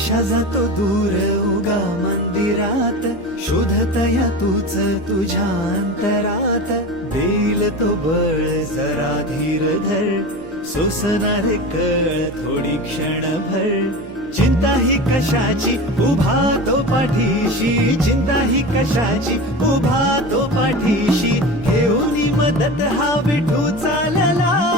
कशा जातो दूर उगा मंदिरात, शोधतया तूच तुझ्या अंतरात. देईल तो बळ जरा धीर धर, सोसणार कळ थोडी क्षणभर. चिंता ही कशाची उभा तो पाठीशी, चिंता ही कशाची उभा तो पाठीशी. घेऊन मदत हा विठू चालला.